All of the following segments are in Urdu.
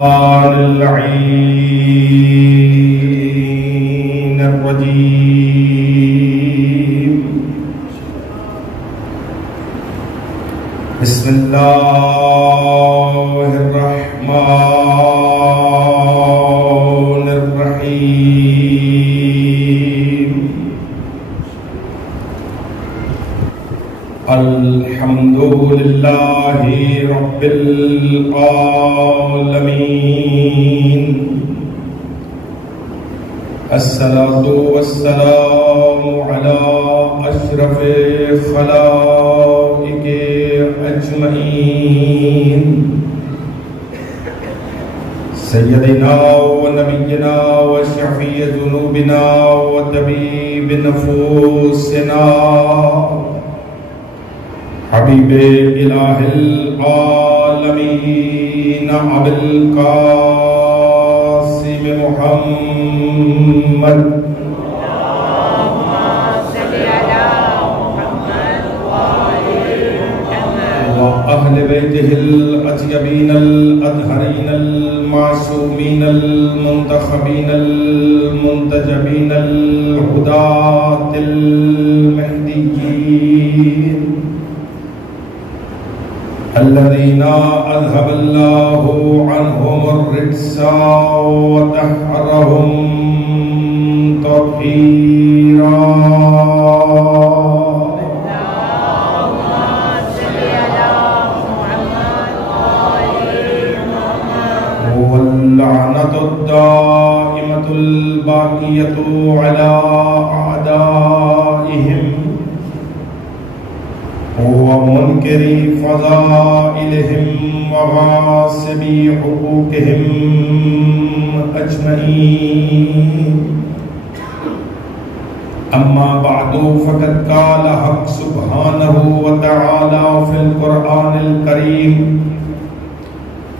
اللعين الرجيم. بسم الله الرحمن الرحيم. الحمد لله رب العالمين. الصلاة والسلام على أشرف خلائق أجمعين. سيدنا ونبينا وشفيع ذنوبنا وطبيب نفوسنا حبیب الہ العالمین ابو القاسم محمد وأهل بيته الأطيبين الأطهرين المعصومين المنتخبين المنتجبين الهداة المهديين الذين أذهب الله عنهم الرجس وطهرهم تطهيرا. واللعنة الدائمة الباقية على أعدائهم ومنكر فضائلهم وغاصبي حقوقهم أجمعين. أما بعد فقد قال حق سبحانه وتعالى في القرآن الكريم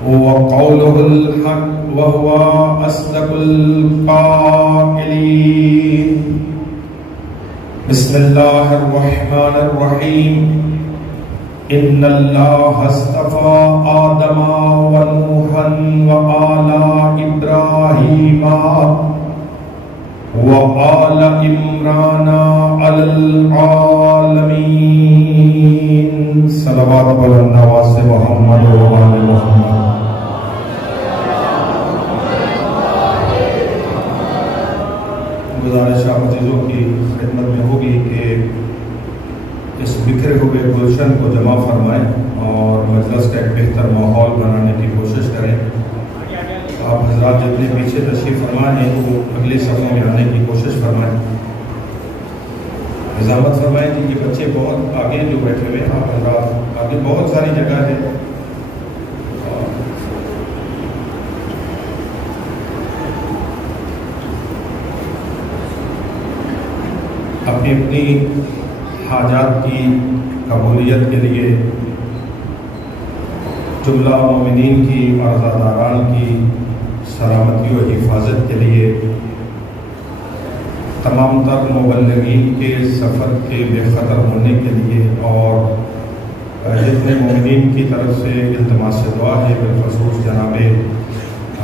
وقوله الحق وهو أصدق القائلين. بسم الله الرحمن الرحيم. إن الله اصطفى آدم ونوحا وآل إبراهيم وآل عمران على العالمين. صلوات والنواس محمد وآل محمد. گزارش آپ عزیزوں کی خدمت میں ہوگی کہ اس بکھرے ہوئے گلشن کو جمع فرمائیں اور مجلس کا ایک بہتر ماحول بنانے کی کوشش کریں. آپ حضرات جتنے پیچھے تشریف فرمائیں ہیں وہ اگلی صفوں میں آنے کی کوشش فرمائیں. حضامت فرمائیں کہ یہ بچے بہت آگے جو بیٹھے ہوئے ہیں، آپ حضرات آگے بہت ساری جگہ ہے. اپنی اپنی حاجات کی قبولیت کے لیے، جملہ مومنین کی اور عزاداران کی سلامتی و حفاظت کے لیے، تمام تر مبلغین کے سفر کے بے خطر ہونے کے لیے، اور جتنے مومنین کی طرف سے التماس دعا ہے، بالخصوص جناب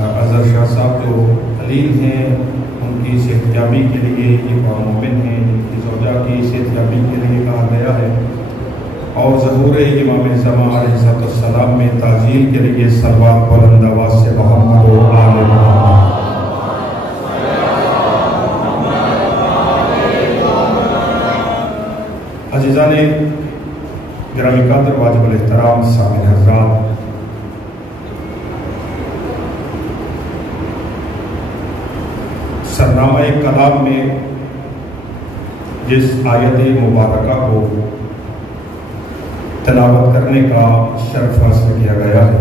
اظہر شاہ صاحب جو علیل ہیں ان کی صحتیابی کے لیے، ایک اور مومن ہیں جن کی زوجہ کی صحتیابی کے لیے کہا گیا ہے، اور ظہور امام زمان علیہ السلام میں تعجیل کے لیے صلوات بلند آواز سے محمد و آل محمد. عزیزان گرامی قدر، واجب الاحترام سامعین حضرات، سرنامہ کلام میں جس آیت مبارکہ کو تلاوت کرنے کا شرف حاصل کیا گیا ہے،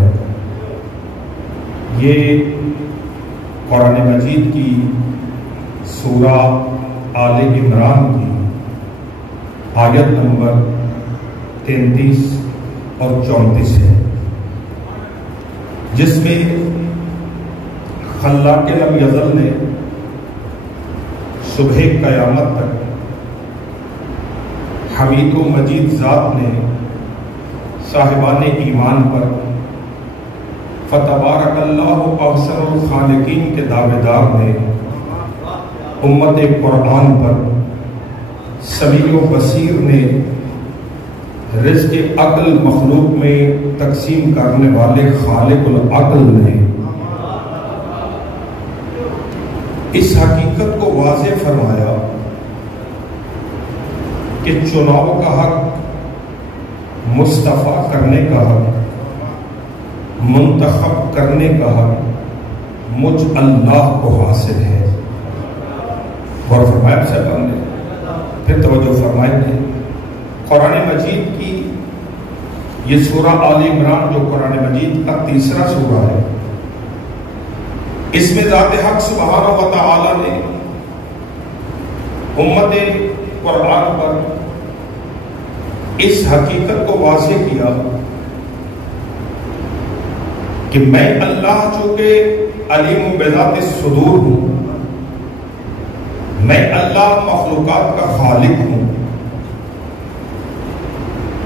یہ قرآن مجید کی سورہ آل عمران کی آیت نمبر 33 اور 34 ہے، جس میں خلاق لم یزل نے صبح قیامت تک حمید و مجید ذات نے صاحبان ایمان پر فتبارک اللہ احسن الخالقین کے دعوے دار نے امت قرآن پر سمیع و بصیر نے رزق عقل مخلوق میں تقسیم کرنے والے خالق العقل نے اس حقیقت کو واضح فرمایا کہ چناؤ کا حق، مصطفیٰ کرنے کا حق، منتخب کرنے کا حق مجھ اللہ کو حاصل ہے۔ اور فرمایا صاحب نے پھر توجہ فرمائیں گے قرآن مجید کی یہ سورہ آل عمران جو قرآن مجید کا تیسرا سورہ ہے، اس میں ذات حق سبحانہ و تعالی نے امت قرآن پر اس حقیقت کو واضح کیا کہ میں اللہ چونکہ علیم بذات الصدور ہوں، میں اللہ مخلوقات کا خالق ہوں،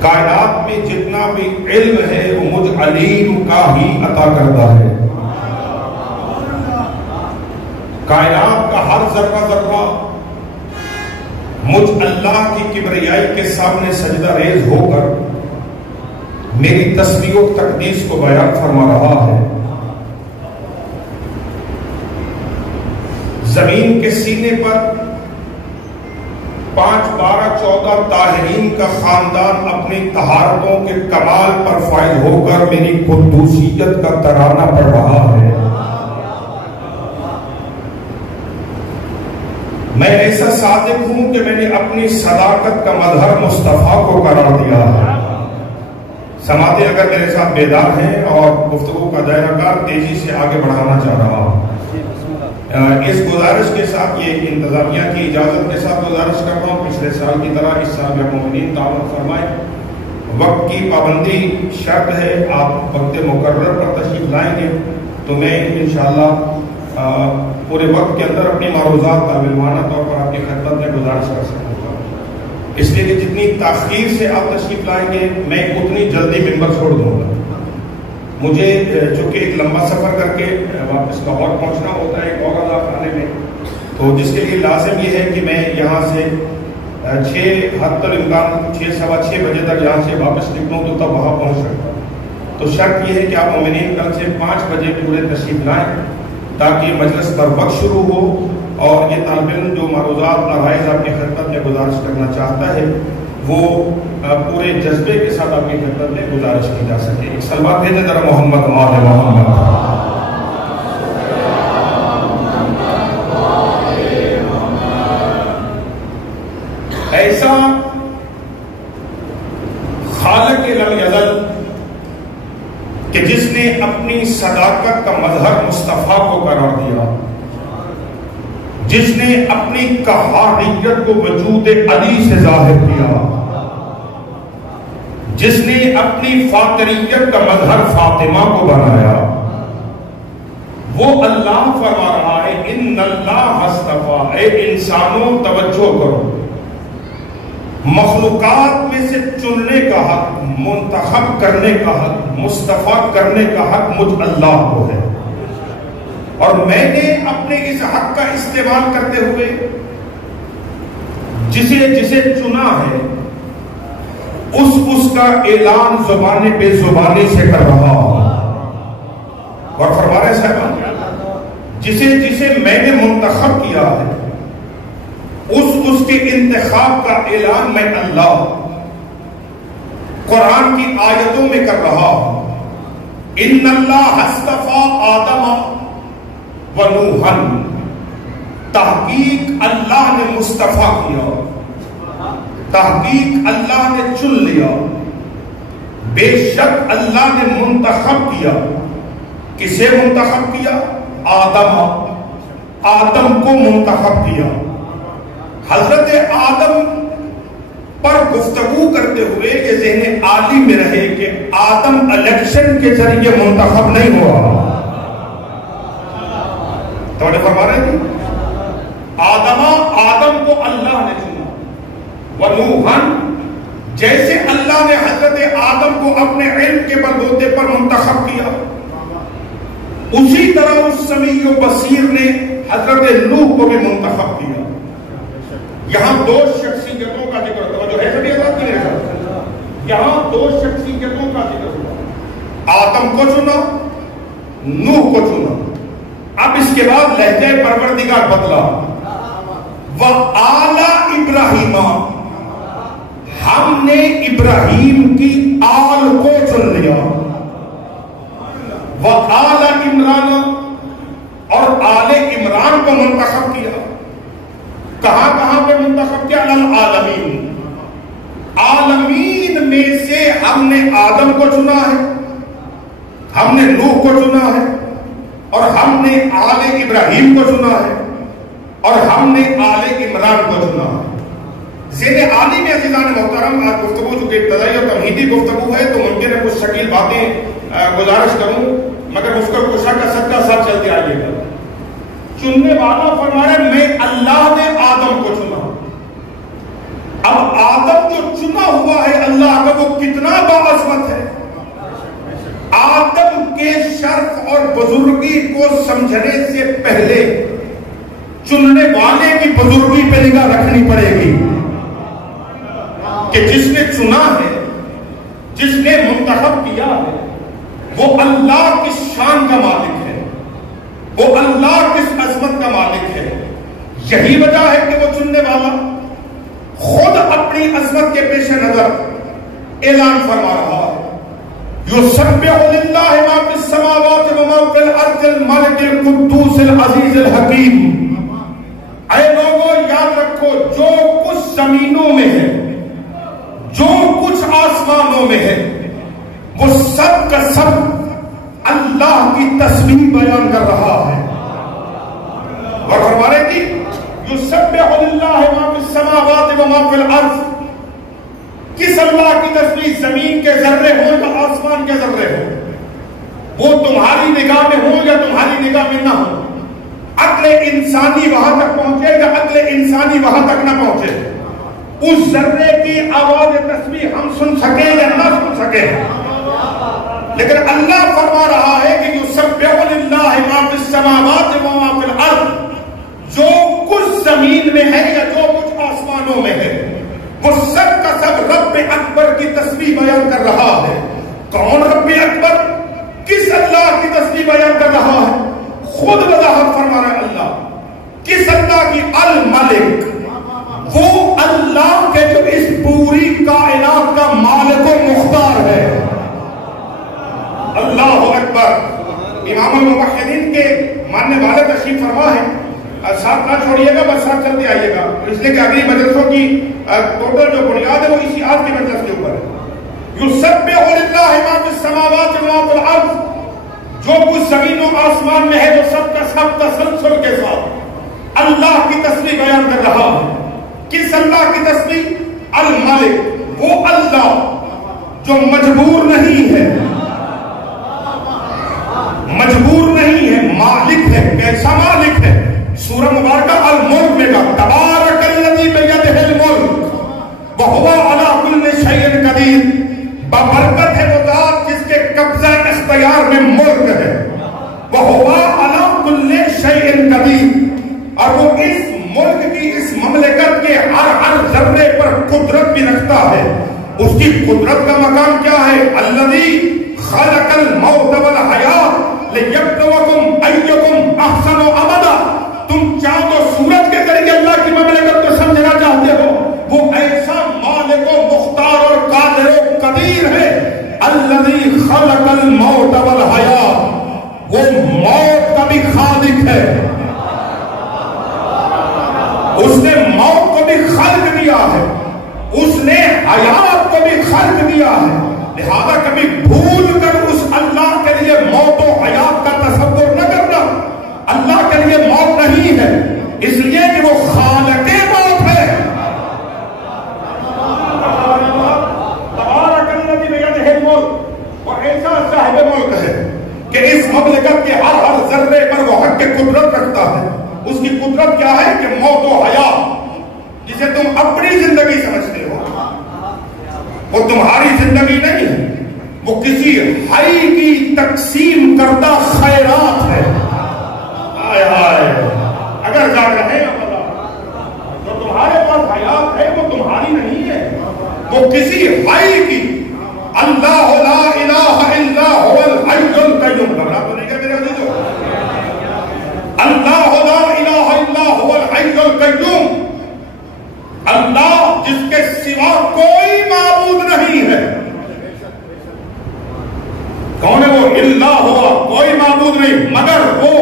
کائنات میں جتنا بھی علم ہے وہ مجھ علیم کا ہی عطا کرتا ہے۔ کائنات کا ہر ذرہ ذرہ مجھ اللہ کی کبریائی کے سامنے سجدہ ریز ہو کر میری تسبیح و تقدیس کو بیان فرما رہا ہے۔ زمین کے سینے پر 5، 12، 14 طاہرین کا خاندان اپنی طہارتوں کے کمال پر فائز ہو کر میری قدوسیت کا ترانہ پڑھ رہا ہے۔ میں ایسا صادق ہوں کہ میں نے اپنی صداقت کا مظہر مصطفیٰ کو قرار دیا ہے۔ سماعتیں اگر میرے ساتھ بیدار ہیں اور گفتگو کا دائرہ کار تیزی سے آگے بڑھانا چاہ رہا ہوں، اس گزارش کے ساتھ یہ انتظامیہ کی اجازت کے ساتھ گزارش کر رہا ہوں، پچھلے سال کی طرح اس سال میں مومنین تعاون فرمائیں، وقت کی پابندی شرط ہے، آپ وقت مقرر پر تشریف لائیں گے تو میں انشاءاللہ پورے وقت کے اندر اپنی معروضات طالبانہ طور پر آپ کی خدمت میں گزارش کر سکوں گا، اس لیے کہ جتنی تاخیر سے آپ تشریف لائیں گے میں اتنی جلدی ممبر چھوڑ دوں گا۔ مجھے چونکہ ایک لمبا سفر کر کے واپس لاہور پہنچنا ہوتا ہے ایک اور علاقہ آنے میں، تو جس کے لیے لازم یہ ہے کہ میں یہاں سے 6 حد الامکان 6، 6:15 بجے تک یہاں سے واپس نکلوں تو تب وہاں پہنچ سکتا ہوں۔ تو شرط یہ ہے کہ آپ مومنین کل سے 5 بجے پورے تشریف لائیں تاکہ مجلس پر وقت شروع ہو اور یہ طالب علم جو معروضات عرائض آپ کی خدمت میں گزارش کرنا چاہتا ہے وہ پورے جذبے کے ساتھ آپ کی خدمت میں گزارش کی جا سکے۔ سلوات بھیجیں ذرا محمد آل محمد۔ ایسا خالق لم یزل کہ جس نے اپنی صداقت کا مظہر مصطفیٰ کو قرار دیا، جس نے اپنی قہاریت کو وجود علی سے ظاہر کیا، جس نے اپنی فاطریت کا مظہر فاطمہ کو بنایا، وہ اللہ فرما رہا ہے ان اللہ اصطفیٰ، اے انسانوں توجہ کرو، مخلوقات میں سے چننے کا حق، منتخب کرنے کا حق، مصطفیٰ کرنے کا حق مجھ اللہ کو ہے، اور میں نے اپنے اس حق کا استعمال کرتے ہوئے جسے چنا ہے اس کا اعلان زبان بے زبانی سے کر رہا ہوں۔ اور فرما رہے صاحب جسے میں نے منتخب کیا ہے اس کے انتخاب کا اعلان میں اللہ قرآن کی آیتوں میں کر رہا ہوں۔ ان اللہ اصطفیٰ آدم و نوحً، تحقیق اللہ نے مصطفیٰ کیا، تحقیق اللہ نے چن لیا، بے شک اللہ نے منتخب کیا۔ کسے منتخب کیا؟ آدم کو منتخب کیا۔ حضرت آدم پر گفتگو کرتے ہوئے یہ ذہن عالی میں رہے کہ آدم الیکشن کے ذریعے منتخب نہیں ہوا، تو نے فرما رہے تھے آدم کو اللہ نے چنا، ونوحً جیسے اللہ نے حضرت آدم کو اپنے علم کے بلبوتے پر منتخب کیا، اسی طرح اس سمیع و بصیر نے حضرت نوح کو بھی منتخب کیا. یہاں دو شخصیتوں کا ذکر ہوتا جو ہے سبھی حضرت کی نہیں. یہاں دو شخصیتوں کا ذکر ہوا. آدم کو چنا, نوح کو چنا. اب اس کے بعد لہجہ پروردگار بدلا. وَآلَ ابراہیم, ہم نے ابراہیم کی آل کو چن لیا. وَآلَ عمران, اور آل عمران کو منتخب کیا. کہاں کہاں پہ منتخب کیا؟ العالمین. عالمین میں سے ہم نے آدم کو چنا ہے, ہم نے نوح کو چنا ہے, اور ہم نے آل ابراہیم کو چنا ہے, اور ہم نے آل عمران کو چنا ہے. زیر عالی میں عزیزان محترم, آج گفتگو چونکہ ابتدائی اور تمہیدی گفتگو ہے تو ممکن ہے کچھ شکیل باتیں گزارش کروں, مگر اس کا کچھ کا صدقہ ساتھ چلتے آئیے گا. چننے والا فرمایا میں اللہ نے آدم کو چنا. اب آدم جو چنا ہوا ہے اللہ کا وہ کتنا باعظمت ہے. آدم کے شرف اور بزرگی کو سمجھنے سے پہلے چننے والے کی بزرگی پہ نگاہ رکھنی پڑے گی کہ جس نے چنا ہے, جس نے منتخب کیا ہے, وہ اللہ کی شان کا مالک ہے, وہ اللہ کس عظمت کا مالک ہے. یہی وجہ ہے کہ وہ چننے والا خود اپنی عظمت کے پیش نظر اعلان فرما رہا ہے. یسبح للہ ما فی السماوات و ما فی الارض الملک القدوس العزیز الحکیم. اے لوگوں یاد رکھو, جو کچھ زمینوں میں ہے, جو کچھ آسمانوں میں ہے, وہ سب کا سب اللہ کی تسبیح بیان کر رہا ہے. اور فرما رہے کہ یسبح للہ ما فی السماوات و ما فی الارض. کس اللہ کی تسبیح؟ زمین کے ذرے ہوں یا آسمان کے ذرے ہوں, وہ تمہاری نگاہ میں ہوں یا تمہاری نگاہ میں نہ ہوں. عقل انسانی وہاں تک پہنچے یا عقل انسانی وہاں تک نہ پہنچے, اس ذرے کی آواز تسبیح ہم سن سکیں یا نہ سن سکیں, لیکن اللہ فرما رہا ہے کہ یسبح للہ ما فی السماوات و ما فی الارض. جو کچھ زمین میں ہے یا جو کچھ آسمانوں میں ہے, وہ سب کا سب رب اکبر کی تسبیح بیان کر رہا ہے. کون رب اکبر؟ کس اللہ کی تسبیح بیان کر رہا ہے؟ خود وضاحت فرما رہا ہے اللہ. کس اللہ کی؟ الملک. وہ اللہ کے جو اس پوری کائنات کا مالک و مختار ہے. اللہ اکبر. امام الموحدین کے ماننے والے تشریف فرما ہے, ساتھ نہ چھوڑیے گا, بس ساتھ چلتے آئیے گا, اس لیے کہ اگلی مجلسوں کی ٹوٹل جو بنیاد ہے وہ اسی آج کی مجلس کے اوپر ہے. یسبح للہ ما فی السماوات و ما فی الارض. جو کچھ زمین و آسمان میں ہے, جو سب کا سب تسلسل کے ساتھ اللہ کی تسبیح بیان کر رہا ہے. کس اللہ کی تسبیح؟ الملک. وہ اللہ جو مجبور نہیں ہے, مجبور نہیں ہے, مالک ہے. کیسا مالک ہے؟ سورہ مبارکہ الملک میں کا تبارک الذی بیدہ الملک وہو علی کل شیء قدیر. ببرکت ہے وہ ذات جس کے قبضہ اختیار میں ملک ہے. وہو علی کل شیء قدیر. اور وہ اس ملک کی, اس مملکت کے ہر ذرے پر قدرت بھی رکھتا ہے. اس کی قدرت کا مقام کیا ہے؟ الذی خلق الموت والحیات لیبلوکم ایکم احسن عملا. تم چاند و سورج کے ذریعے اللہ کی مملکت کو سمجھنا چاہتے ہو, وہ ایسا مالک و مختار اور قادر و قدیر ہے. الذی خلق الموت والحیات. وہ موت کا بھی خالق ہے, اس نے موت کو بھی خلق دیا ہے, اس نے حیات کو بھی خلق دیا ہے. لہذا کبھی بھول کر اس اللہ کے لیے موت و حیات کا تصور نہ کرنا. اللہ کے لیے موت نہیں ہے, اس لیے کہ وہ خالق موت ہے. تبارک الذی بیدہ الملک. وہ ایسا صاحب ملک ہے کہ اس مملکت کے ہر ذرے پر وہ حق قدرت رکھتا ہے. اس کی قدرت کیا ہے؟ کہ موت و حیات جسے تم اپنی زندگی سمجھتے ہو, وہ تمہاری زندگی نہیں ہے, وہ کسی حی کی تقسیم کردہ خیرات ہے. آئے آئے اگر جا رہے ہیں جو تمہارے پاس حیات ہے وہ تمہاری نہیں ہے، وہ کسی حی کی. اللہ لا الہ الا هو الحی القیوم. گھبرا تو نہیں گئے میرے عزیزو؟ اللہ لا الہ الا هو الحی القیوم. اللہ جس کے سوا کوئی معبود نہیں ہے. کون ہے وہ؟ اللہ ہوا، کوئی معبود نہیں مگر وہ.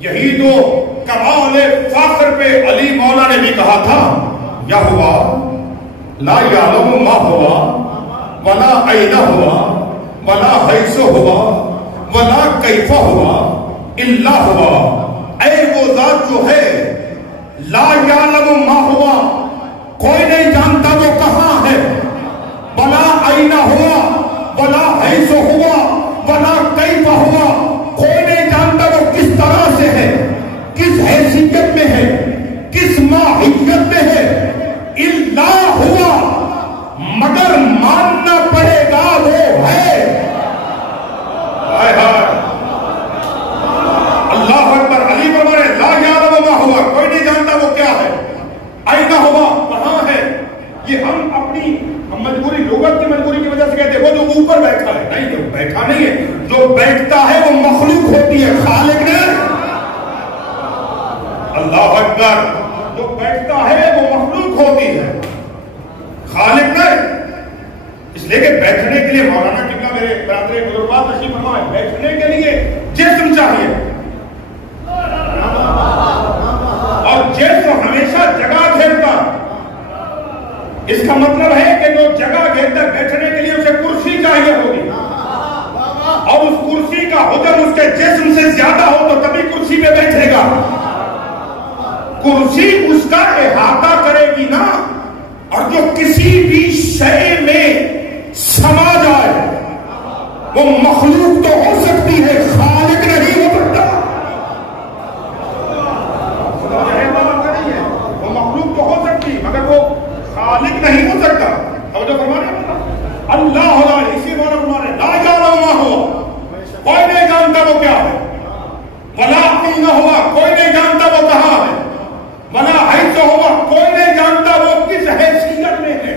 یہی تو کمال فخر پہ علی مولا نے بھی کہا تھا، یہوا لا یعلم ما ہوا ولا این ہوا ولا حیث ہوا ولا کیف ہوا الا ہوا. اے وہ ذات جو ہے لا یعلم ما ہوا، کوئی نہیں جانتا وہ کہاں ہے، ولا این ہوا ولا حیث ہوا ولا کیف ہوا، کوئی نہیں جانتا وہ کس طرح سے ہے، کس حیثیت میں ہے، کس ماہیت میں ہے. الا ہوا، مگر ماننا پڑے گا وہ ہے. اللہ اکبر. علی فرمائے لا یعلم ما ہوا، کوئی نہیں جانتا وہ کیا ہے. اینا ہوا، کہاں ہے. یہ ہم اپنی مجبوری، لغت کی مجبوری کی وجہ سے کہتے ہیں وہ جو اوپر بیٹھا ہے. نہیں، جو بیٹھا نہیں ہے، جو بیٹھتا ہے وہ مخلوق ہوتی ہے، خالق نے. اللہ اکبر. جو بیٹھتا ہے وہ مخلوق ہوتی ہے، خالق نے. اس لیے کہ بیٹھنے کے لیے مولانا قبلہ میرے برادر بزرگوار تشریف فرمائے، بیٹھنے کے لیے جسم چاہیے، اور جسم ہمیشہ جگہ گھیرتا. اس کا مطلب ہے کہ جو جگہ گھیرتا بیٹھنے کے لیے اسے کرسی چاہیے ہوگی، اور اس کرسی کا حجم اس کے جسم سے زیادہ ہو تو تبھی کرسی پہ بیٹھے گا. کرسی اس کا احاطہ کرے گی نا. اور جو کسی بھی شے میں سما جائے وہ مخلوق تو ہو سکتی ہے، خالق نہیں ہو سکتا. وہ مخلوق تو ہو سکتی مگر وہ خالق نہیں ہو سکتا. اور جو فرمانے اللہ ہو رہا ہے، اسی بار فرمانے لا یعلم ما ہوا، کوئی نہیں جانتا وہ کیا ہے. ولا این ہوا، کوئی نہیں جانتا وہ کہاں ہے. ولا حیث ہوا، کوئی نہیں جانتا وہ کس حیثیت میں ہے.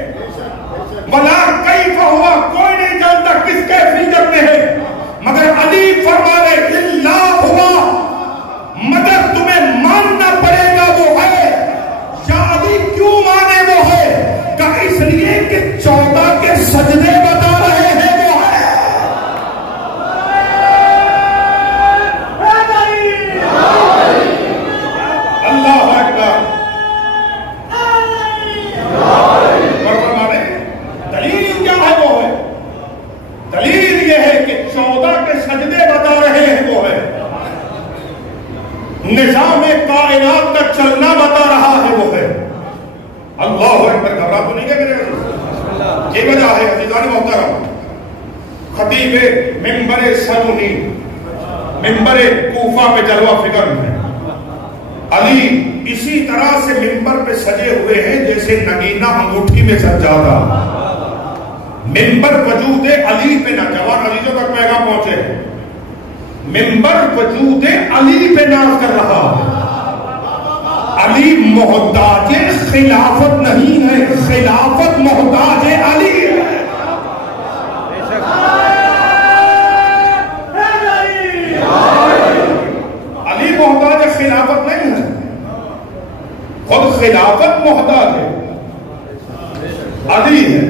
ولا کیف ہوا، کوئی نہیں جانتا کس کیفیت میں ہے. مگر علی فرمانے الا ہوا، مگر تمہیں ماننا پڑے گا وہ ہے. یا علی کیوں مانے وہ ہے؟ کہ اس لیے کہ 14 کے سجدے بتا رہے ہیں وہ ہے. اللہ اکبر. دلیل کیا ہے وہ ہے؟ دلیل یہ ہے کہ 14 کے سجدے بتا رہے ہیں وہ ہے. نظام کائنات کا چلنا بتا رہا ہے وہ ہے. اللہ اکبر. گھبرا تو نہیں گئے میرے عزیز؟ یہ وجہ ہے عزیزان محترم، خطیب منبر سرونی، منبر کوفہ پہ جلوہ فکر ہے. علی اسی طرح سے منبر پہ سجے ہوئے ہیں جیسے نگینہ انگوٹھی میں سجادہ. منبر وجود علی پہ نہ، جوان علیزوں تک پیغام پہنچے، منبر وجود علی پہ ناز کر رہا ہے. علی محتاج خلافت نہیں ہے، خلافت محتاج علی ہے. علی محتاج خلافت نہیں ہے، خود خلافت محتاج ہے، علی ہے.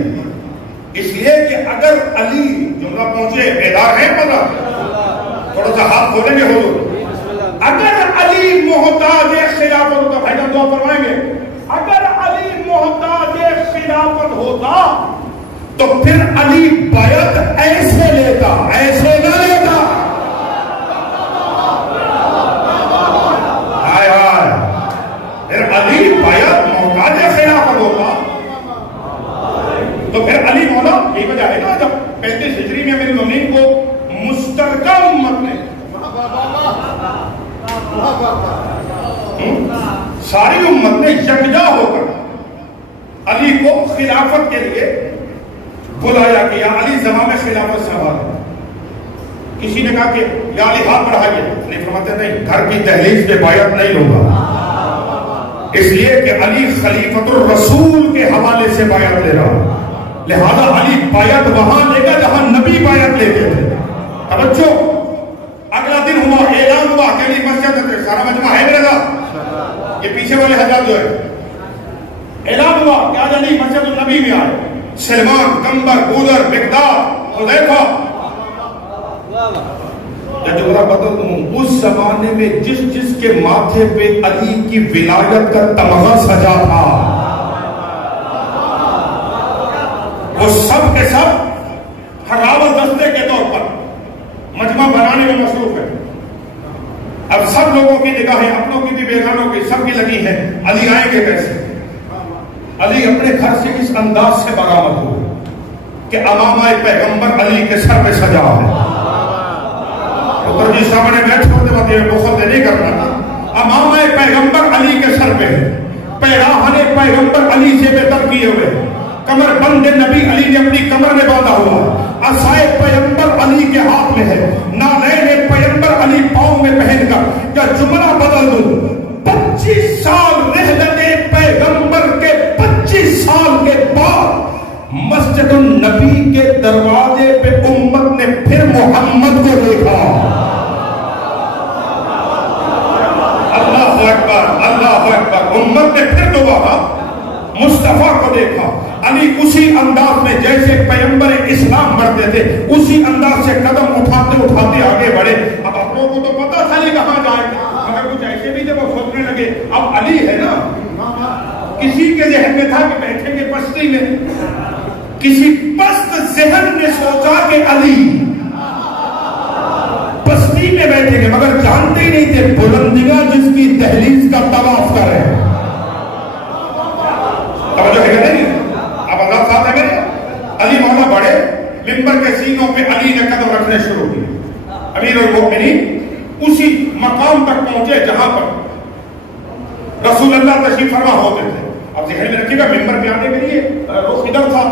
اس لیے کہ اگر علی جملہ پہنچے بیدار ہے پتا، تھوڑا سا ہاتھ کھولیں گے حضور. اگر علی محتاج خلافت ہوتا، بھائی جان دعا فرمائیں گے، اگر علی محتاج خلافت ہوتا تو پھر علی بیعت ایسے لیتا، ایسے نہ لیتا. ہائے ہائے. پھر علی بیعت محتاج خلافت ہوتا تو پھر علی مولا. یہی وجہ ہے نا جب 35 ہجری میں میری مومنین کو مشترکہ امت نے، ساری امت نے یکجا ہو کر علی کو خلافت کے لیے بلایا کہ یا علی زمام خلافت سنبھال. کسی نے کہا کہ یا علی ہاتھ بڑھائیے، نہیں فرماتے نہیں، گھر کی دہلیز پہ بیعت نہیں لوں گا، اس لیے کہ علی خلیفۃ الرسول کے حوالے سے بیعت لے رہا، لہذا علی بیعت وہاں لے گا جہاں نبی بیعت لیتے تھے. توجہ، اگلا دن ہوا، اعلان ہوا کہ علی مسجد میں، سارا مجمع ہے میرے ساتھ، یہ پیچھے والے حضرات جو ہے، اعلان ہوا کہ آج علی مسجد النبی میں آئے. سلمان، کمبر، بودر، مقداد، حذیفہ. یا جو ذرا بدل دوں، اس زمانے میں جس جس کے ماتھے پہ علی کی ولایت کا تمغہ سجا تھا، وہ سب کے سب حراوت دستے کے طور پر مجمع بنانے میں مصروف ہے. اب سب لوگوں کی نگاہیں، اپنوں کی بھی بیگانوں کی، سب کی لگی ہیں علی آئیں گے کیسے. علی اپنے گھر سے اس انداز سے برآمد ہوئے کہ امامہ پیغمبر علی کے سر پہ سجا ہے. جی سامنے بیٹھ ہوتے وقت یہ بخل نہیں کرنا، امامہ پیغمبر علی کے سر پہ ہے، پیراہن پیغمبر علی سے بے تر کیے ہوئے، کمر بند نبی علی نے اپنی کمر میں باندھا ہوا، عصائے پیغمبر علی کے ہاتھ میں ہے، نالین پیغمبر علی پاؤں میں پہن کر. یا جملہ بدل دوں، 25 سال رحلت پیغمبر کے 25 سال کے بعد مسجد النبی کے دروازے پہ امت نے پھر محمد کو دیکھا. اللہ اکبر، اللہ اکبر. امت نے پھر دوبارہ مصطفیٰ کو دیکھا. علی اسی انداز میں جیسے پیغمبر اسلام بڑھتے تھے، اسی انداز سے قدم اٹھاتے اٹھاتے آگے بڑھے. اب اپنوں کو تو پتا تھا نہیں کہاں جائے گا، مگر کچھ ایسے بھی جب وہ سوچنے لگے اب علی ہے نا. کسی کے ذہن میں تھا کہ بیٹھیں گے پستی میں، کسی پست ذہن نے سوچا کہ علی پستی میں بیٹھیں گے، مگر جانتے ہی نہیں تھے بلندیاں جس کی دہلیز کا طواف کر رہے ہیں. توجہ ہے کہ نہیں؟ اب اللہ صاحب ہے میرے علی مولا بڑے منبر کے سینوں پہ علی نے قدم رکھنے شروع کیے. امیر المومنین اسی مقام تک پہنچے جہاں پر رسول اللہ تشریف فرما ہوتے تھے. اب ذہن میں رکھیے گا منبر پہ آنے کے لیے رخ ادھر تھا،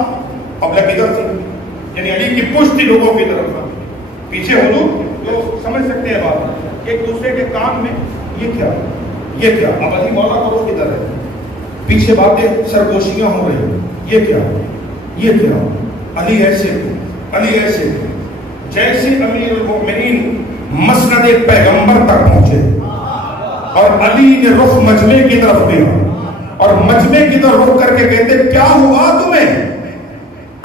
قبلہ ادھر تھی، یعنی علی کی پشت لوگوں کی طرف تھا. پیچھے حضور تو سمجھ سکتے ہیں بات، ایک دوسرے کے کام میں یہ کیا یہ کیا. اب علی مولا کا رخ ادھر ہے، پیچھے باتیں سرگوشیاں ہو رہی، یہ کیا یہ کیا. علی ایسے علی ایسے جیسے امیر المومنین مسند پیغمبر تک پہنچے اور علی نے رخ مجمع کی طرف دیا اور مجمع کی طرف رخ کر کے کہتے کیا ہوا تمہیں.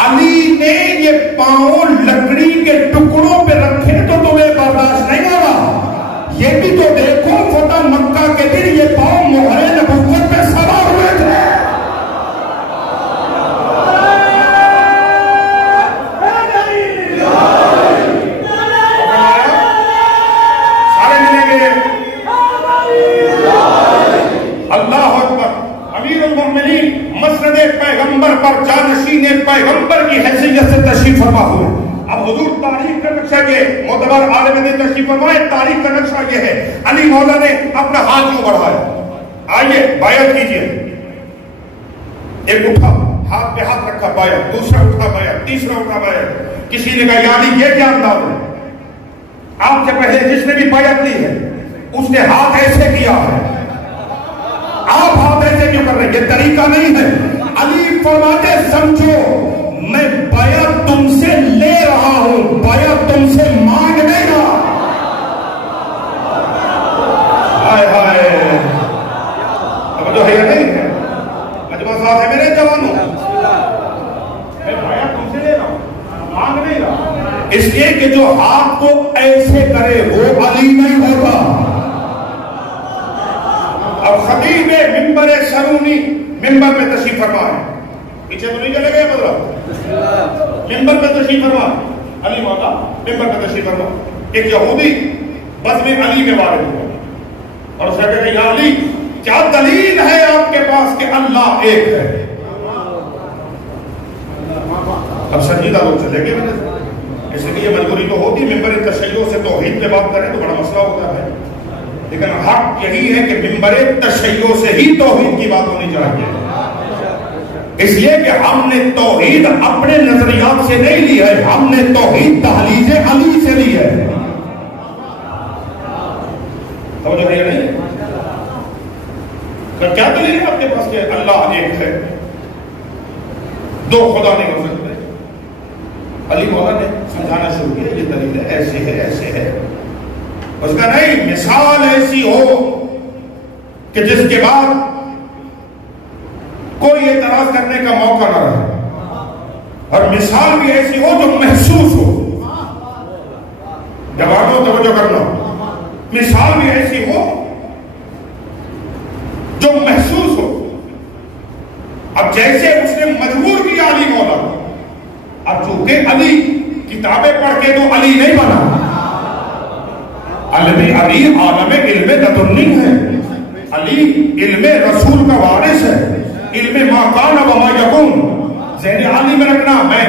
علی نے یہ پاؤں لکڑی کے ٹکڑوں پہ رکھے تو تمہیں برداشت نہیں ہو رہا. یہ بھی تو دیکھو فتح مکہ کے دن یہ پاؤں مہر نبوت پہ سوار ہوئے تھے. سارے ملیں گے. اللہ اکبر. امیر المومنین مسند پیغمبر پر جانشین پیغمبر کی حیثیت سے تشریف فرما ہوئے. اب حضور تاریخ کا نقشہ یہ معتبر عالم دین تشریف فرمائے، تاریخ کا نقشہ یہ ہے. علی مولا نے اپنا ہاتھ یوں بڑھایا، آئیے بیعت کیجئے. ایک اٹھا، ہاتھ پہ ہاتھ رکھا بیعت، دوسرا اٹھا بیعت، تیسرا اٹھا بیعت. کسی نے کہا یا علی یہ کیا انداز ہے؟ آپ سے پہلے جس نے بھی بیعت لی ہے اس نے ہاتھ ایسے کیا ہے، آپ ہاتھ ایسے کیوں کر رہے ہیں؟ یہ طریقہ نہیں ہے. علی فرماتے سمجھو میں بیعت تم سے لے رہا ہوں، بیعت تم سے مانگ نہیں رہا. ہائے ہائے، اب جو ہے یا نہیں ہے مجمع صاحب ہے میرے جوانوں، میں بیعت تم سے لے رہا ہوں، مانگ نہیں رہا. اس لیے کہ جو ہاتھ کو ایسے کرے وہ علی نہیں ہوتا. اب خطیب منبر سرونی منبر میں تشریف فرما ہے، پیچھے تو نہیں چلے گئے بدلا، منبر میں تشریف فرما. علی مولا منبر میں تشریف فرما. ایک یہودی بزم علی میں وارد ہوا اور اس نے کہا یا علی کیا دلیل ہے آپ کے پاس کہ اللہ ایک ہے؟ اب سنجیدہ لوگ چلے گئے میرے سے، اس لیے مجبوری تو ہوتی ممبر تشیع سے توحید پہ بات کریں تو بڑا مسئلہ ہوتا ہے، لیکن حق یہی ہے کہ ممبر تشیع سے ہی توحید کی بات ہونی چاہیے. اس لیے کہ ہم نے توحید اپنے نظریات سے نہیں لی ہے، ہم نے توحید دہلیز علی سے لی ہے. توجہ ہے یا نہیں؟ کیا دلیل ہے آپ کے پاس کہ اللہ ایک ہے، دو خدا نہیں ہو سکتے؟ علی مولا نے سمجھانا شروع کیا، یہ دلیل ہے، ایسے ہے ایسے ہے. اس کا نہیں، مثال ایسی ہو کہ جس کے بعد کوئی اعتراض کرنے کا موقع نہ رہے، اور مثال بھی ایسی ہو جو محسوس ہو. جوانوں توجہ کرنا، مثال بھی ایسی ہو جو محسوس ہو. اب جیسے اس نے مجبور کیا علی مولا، اب چونکہ علی کتابیں پڑھ کے تو علی نہیں بنا، علی عالم علم لدنی ہے، علی علم رسول کا وارث ہے، علم ما کان و ما یکون. ذہن عالی میں رکھنا، میں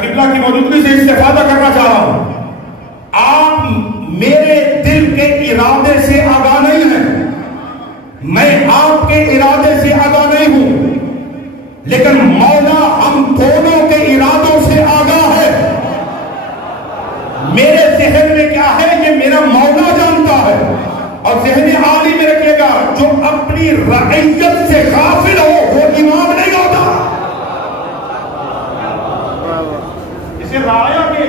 قبلہ کی موجودگی سے استفادہ کرنا چاہ رہا ہوں. آپ میرے دل کے ارادے سے آگاہ نہیں ہیں، میں آپ کے ارادے سے آگاہ نہیں ہوں، لیکن مولا ہم دونوں کے ارادوں سے آگاہ ہے. میرے ذہن میں کیا ہے یہ میرا مولا جانتا ہے. اور ذہن عالی میں رکھے گا، جو اپنی رعیت سے غافل ہو وہ امام نہیں ہوتا. اسے رعایا کے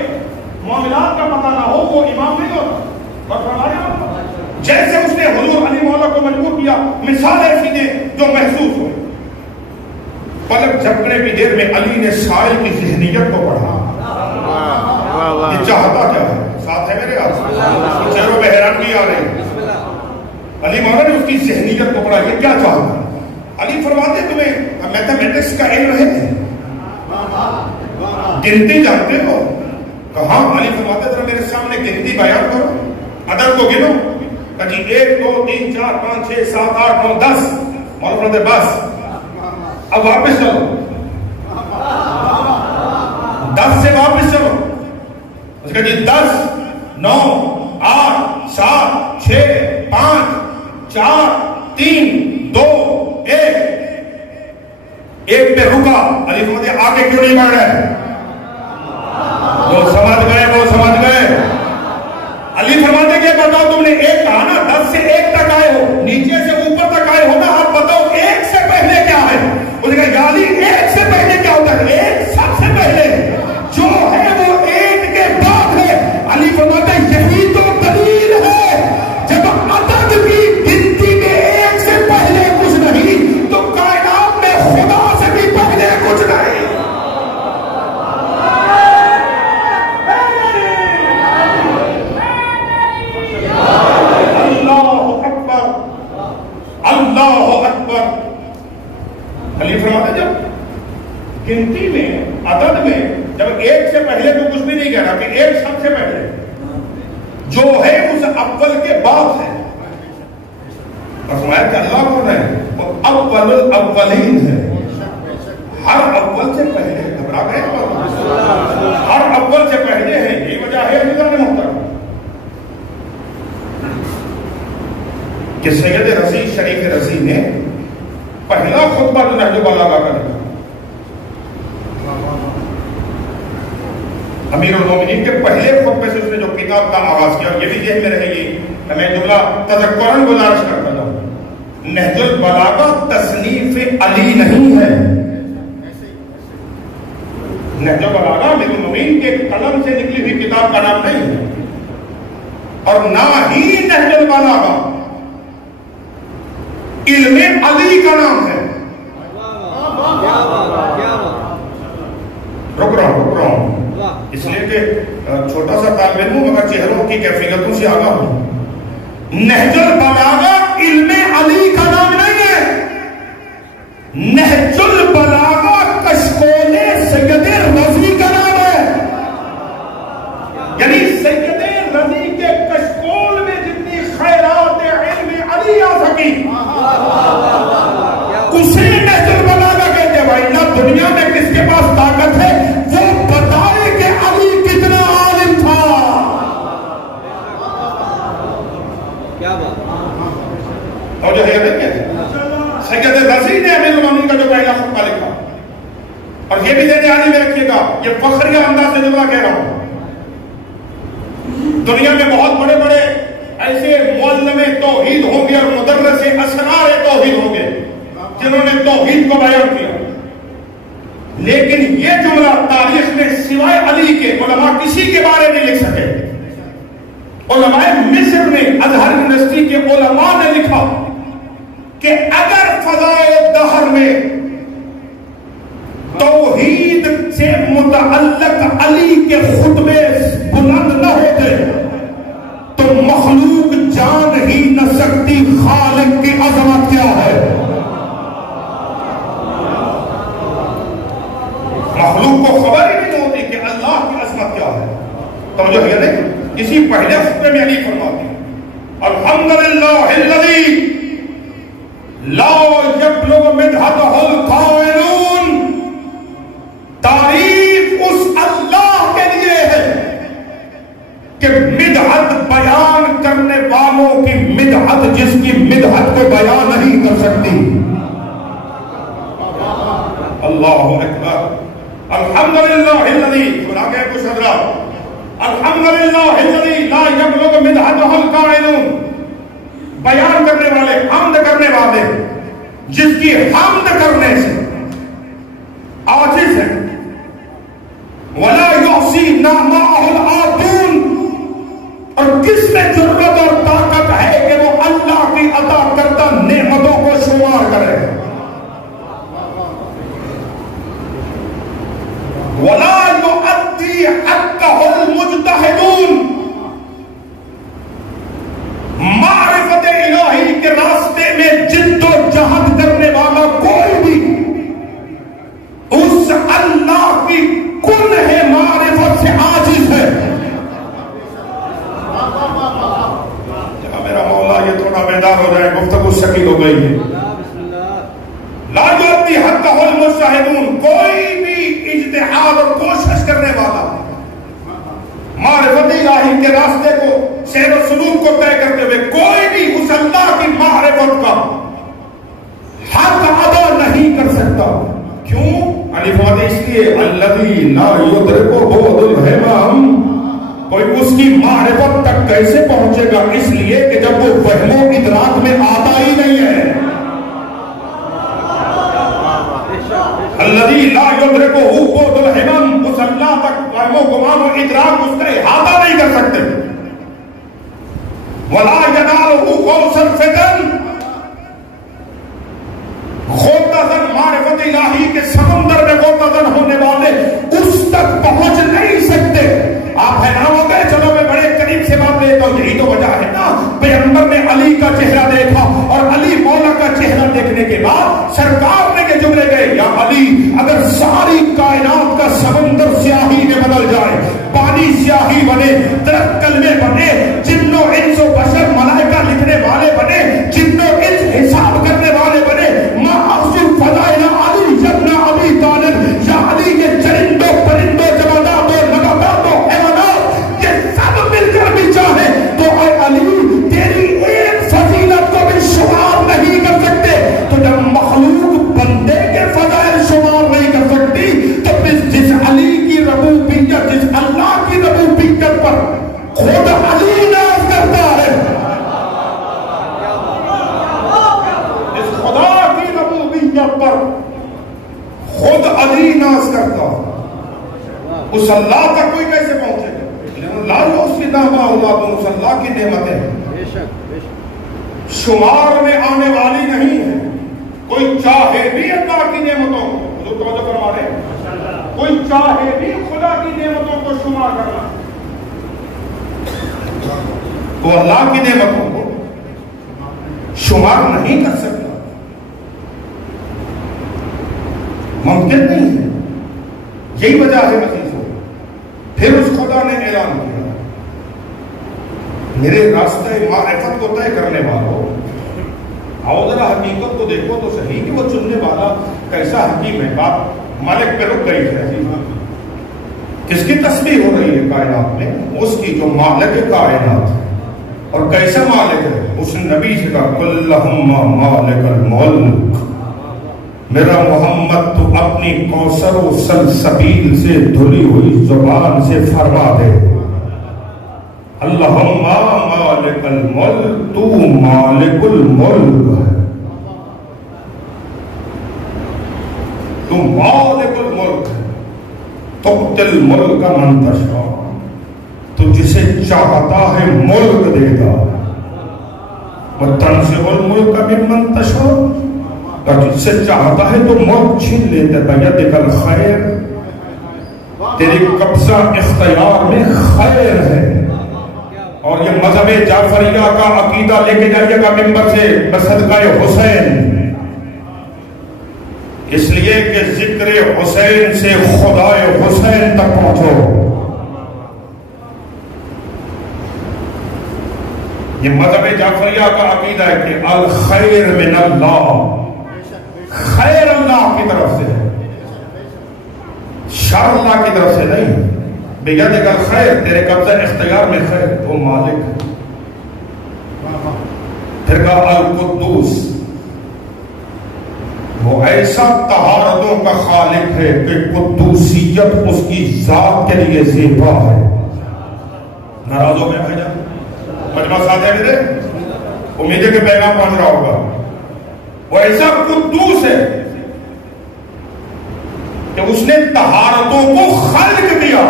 معاملات کا پتہ نہ ہو وہ امام نہیں ہوتا. اور فرمایا جیسے اس نے حضور علی مولا کو مجبور کیا، مثال ایسی دے جو محسوس ہو. پلک جھپکنے کی دیر میں علی نے سائل کی ذہنیت کو پڑھا. یہ چاہتا کیا ہے؟ ساتھ ہے میرے ہاتھ، چہروں پہ حیرانگی آ رہی. علی مولا نے اس کی ذہنیت کو پڑھا، یہ کیا چاہتا. علی فرماتے تمہیں میتھمیٹکس کا علم ہے، گنتی جانتے ہو؟ کہاں. علی فرماتے ذرا میرے سامنے گنتی بیان کرو، عدد کو گنو. کہ جی 1 2 3 4 5 6 7 8 9 10. مولا فرماتے بس اب واپس چلو، 10 سے واپس چلو. اس کا جی 10 9 8 7 6 5 4 3 2 1. ایک پہ رکا. علی فرماتے آگے کیوں نہیں بڑھ رہے؟ وہ سمجھ گئے، وہ سمجھ گئے. علی فرماتے کہ بتاؤ تم نے ایک کہا نا، 10 سے 1 تک آئے ہو، نیچے سے اوپر تک آئے ہو نا، اب بتاؤ 1 سے پہلے کیا ہے؟ اس نے کہا یا علی 1 سے پہلے کیا ہوتا ہے؟ 1 سب سے پہلے جو ہے وہ 1 کے بعد ہے. علی فرماتے یہی تو دلیل ہے، جب عدد کی گنتی میں 1 سے پہلے کچھ نہیں تو کائنات میں خدا سے بھی پہلے کچھ نہیں. اللہ اکبر. علی فرماتے جب گنتی میں، عدد میں، جب 1 سے پہلے تو کچھ بھی نہیں کہہ رہا کہ 1 سب سے پہلے جو ہے اس اول کے بعد ہے. اور فرمایا کہ اللہ کون ہے؟ وہ اول الاولین ہے، ہر اول سے پہلے. گھبرا گئے؟ ہر اول سے پہلے ہے. یہی وجہ ہے نظام محترم کہ سید رضی شریف رضی نے پہلا خطبہ جو نہج البلاغہ کا لکھا، امیر المومنین کے پہلے خطبے سے اس نے جو کتاب کا آغاز کیا. اور یہ بھی ذہن میں رہے گی، میں جملہ تذکراً گزارش کرتا ہوں، نہج البلاغہ تصنیف علی نہیں ہے. نہج البلاغہ امیر المومنین کے قلم سے نکلی ہوئی کتاب کا نام نہیں ہے، اور نہ ہی نہج البلاغہ علم علی کا نام ہے. رک رہا ہوں اس لیے کہ چھوٹا سا طالب علم مگر چہروں کی کیفیتوں سے آگاہ ہوں. نہج البلاغہ علم علی کا نام نہیں ہے. نہج البلاغہ کشکول سید رضی کا نام ہے. یعنی سید رضی کے کشکول میں جتنی خیرات علم علی آ سکی اسے نہج البلاغہ کہتے ہیں. بھائی نہ دنیا میں کس کے پاس طاقت ہے وہ بتائے کہ علی کتنا عالم تھا. کیا بات. اور جو ہے سید رضی نے امیر المومنین کا جو پہلا خطبہ لکھا، اور یہ بھی ذہن میں رکھیے گا، یہ فخریہ انداز سے جملہ کہہ رہا ہوں، دنیا میں بہت بڑے بڑے ایسے معلم توحید ہوں گے اور مدرس اسرار توحید ہوں گے جنہوں نے توحید کو بیان کیا، لیکن یہ جملہ تاریخ میں سوائے علی کے علماء کسی کے بارے نہیں لکھ سکے۔ علماء مصر میں ازہر یونیورسٹی کے علماء نے لکھا کہ اگر فضائے دہر میں توحید سے متعلق علی کے خطبے بلند نہ ہوتے تو مخلوق جان ہی نہ سکتی خالق کی عظمت کیا ہے۔ مخلوق کو خبر ہی نہیں ہوتی کہ اللہ کی عظمت کیا ہے۔ توجہ ہے نہیں، اسی پہلے خطبے میں علی فرماتے ہیں الحمدللہ الذی لا یبلغ مدحتہ القائلون، تعریف اس اللہ کے لیے ہے کہ مدحت بیان کرنے والوں کی مدحت جس کی مدحت کو بیان نہیں کر سکتی۔ اللہ اکبر، الحمدللہ الذی، سنا گئے کچھ حضرات، الحمدللہ الذی لا یبلغ مدحتہ القائلون، بیان کرنے والے، حمد کرنے والے جس کی حمد کرنے سے عاجز ہے، ولا یحصی نعماءہ العادون، اور کس میں جرأت اور طاقت ہے کہ وہ اللہ کی عطا کردہ نعمتوں کو شمار کرے، ولا یؤدی حقہ المجتہدون، معرفت الہی کے راستے میں جد و جہد کرنے والا کوئی بھی اس اللہ کی کنہ معرفت سے عاجز ہے۔ میرا مولا یہ تھوڑا بیدار ہو جائے، گفتگو شکیل ہو گئی ہے۔ لا یؤدی حقہ المجتہدون، کوئی بھی اجتہاد اور کوشش کرنے والا معرفت الہی کے راستے کو، سیر و سلوک کو طے کرتے ہوئے کوئی بھی اس اللہ کی معرفت کا حق ادا نہیں کر سکتا۔ کیوں؟ الفاظ اس لیے الذی لا یدرکہ بعد الہمم، کوئی اس کی معرفت تک کیسے پہنچے گا؟ اس لیے کہ جب وہ وہم و ادراک میں آتا ہی نہیں ہے۔ الذی لا یدرکہ بعد الہمم، اس اللہ تک وہم و گمان و ادراک اس کا احاطہ نہیں کر سکتے۔ ولا ینالہ غوث الفتن، غوطہ زن معرفت الہی کے سمندر میں غوطہ زن ہونے والے اس تک پہنچ نہیں سکتے۔ آپ حیران ہو گئے، چلو میں بڑے قریب سے بات لیتا ہوں، یہی تو وجہ ہے نا، پیغمبر نے علی کا چہرہ دیکھا اور علی مولا کا چہرہ دیکھنے کے بعد سرکار نے یہ جملے گئے، یا علی اگر ساری کائنات کا سمندر سیاہی میں بدل جائے، پانی سیاہی بنے، درخت کلمے بنے، جن و انس و بشر ملائکہ لکھنے والے بنے، جن و انس حساب کرنے والے بنے، ما احسن فضائل علی ابن ابی طالب، یا علی کے چرندوں پرندوں جمادات و نباتات و حیوانات یہ سب مل کر بھی چاہے تو اے علی تیری ایک فضیلت کو بھی شمار نہیں کر سکتے۔ تو جب مخلوق بندے کے فضائل شمار نہیں کر سکتی تو پھر جس علی کی ربوبیت، جس اللہ کی ربوبیت پر خود علی ناز کرتا ہے، اس خدا کی ربوبیت پر خود علی ناز کرتا ہے، اس اللہ تک کوئی کیسے پہنچے گا؟ اللہ اس کی نعمہ اللہ، اس اللہ کی نعمتیں شمار میں آنے والی نہیں ہے۔ کوئی چاہے بھی اللہ کی نعمتوں کو، حضور توجہ فرما رہے ہیں، کوئی چاہے بھی خدا کی نعمتوں کو شمار کرنا تو اللہ کی نعمتوں کو شمار نہیں کر سکتا، ممکن نہیں ہے۔ یہی وجہ ہے عزیزو، پھر اس خدا نے اعلان کیا میرے راستے معرفت کو طے کرنے والوں، آؤ ذرا حقیقت کو دیکھو تو صحیح کہ وہ چننے والا کیسا حکیم ہے۔ بات مالک پہ رک گئی ہے، کس کی تسبیح ہو رہی ہے کائنات میں؟ اس کی جو مالک کائنات ہے، اور کیسا مالک ہے؟ اس نبی سے کہا کلہم مالک الملک، میرا محمد تو اپنی کوثر و سلسبیل سے دھلی ہوئی زبان سے فرما دے اللہم مالک الملک، تو مالک الملک ہے، تو مالک الملک ہے، تؤتی الملک من تشاء، تو جسے چاہتا ہے ملک دے گا، وتنزع الملک ممن تشاء، اور جس سے چاہتا ہے تو ملک چھین لیتا ہے، بیدک الخیر، تیرے قبضہ اختیار میں خیر ہے۔ اور یہ مذہب جعفریہ کا عقیدہ لے کے جائیے گا ممبر سے بصدقہ حسین، اس لیے کہ ذکر حسین سے خدائے حسین تک پہنچو۔ یہ مذہب جعفریہ کا عقیدہ ہے کہ الخیر من اللہ، خیر اللہ کی طرف سے ہے، شر اللہ کی طرف سے نہیں۔ بیدک الخیر، تیرے قبضہ اختیار میں خیر، وہ مالک ہے۔ پھر کہا القدوس، وہ ایسا طہارتوں کا خالق ہے کہ قدوسیت اس کی ذات کے لیے زیبا ہے۔ ناراض ہو گیا بھائی جان؟ مجمع ساتھ ہے میرے؟ امید ہے کہ پیغام پہنچ رہا ہوگا۔ وہ ایسا قدوس ہے کہ اس نے طہارتوں کو خلق دیا۔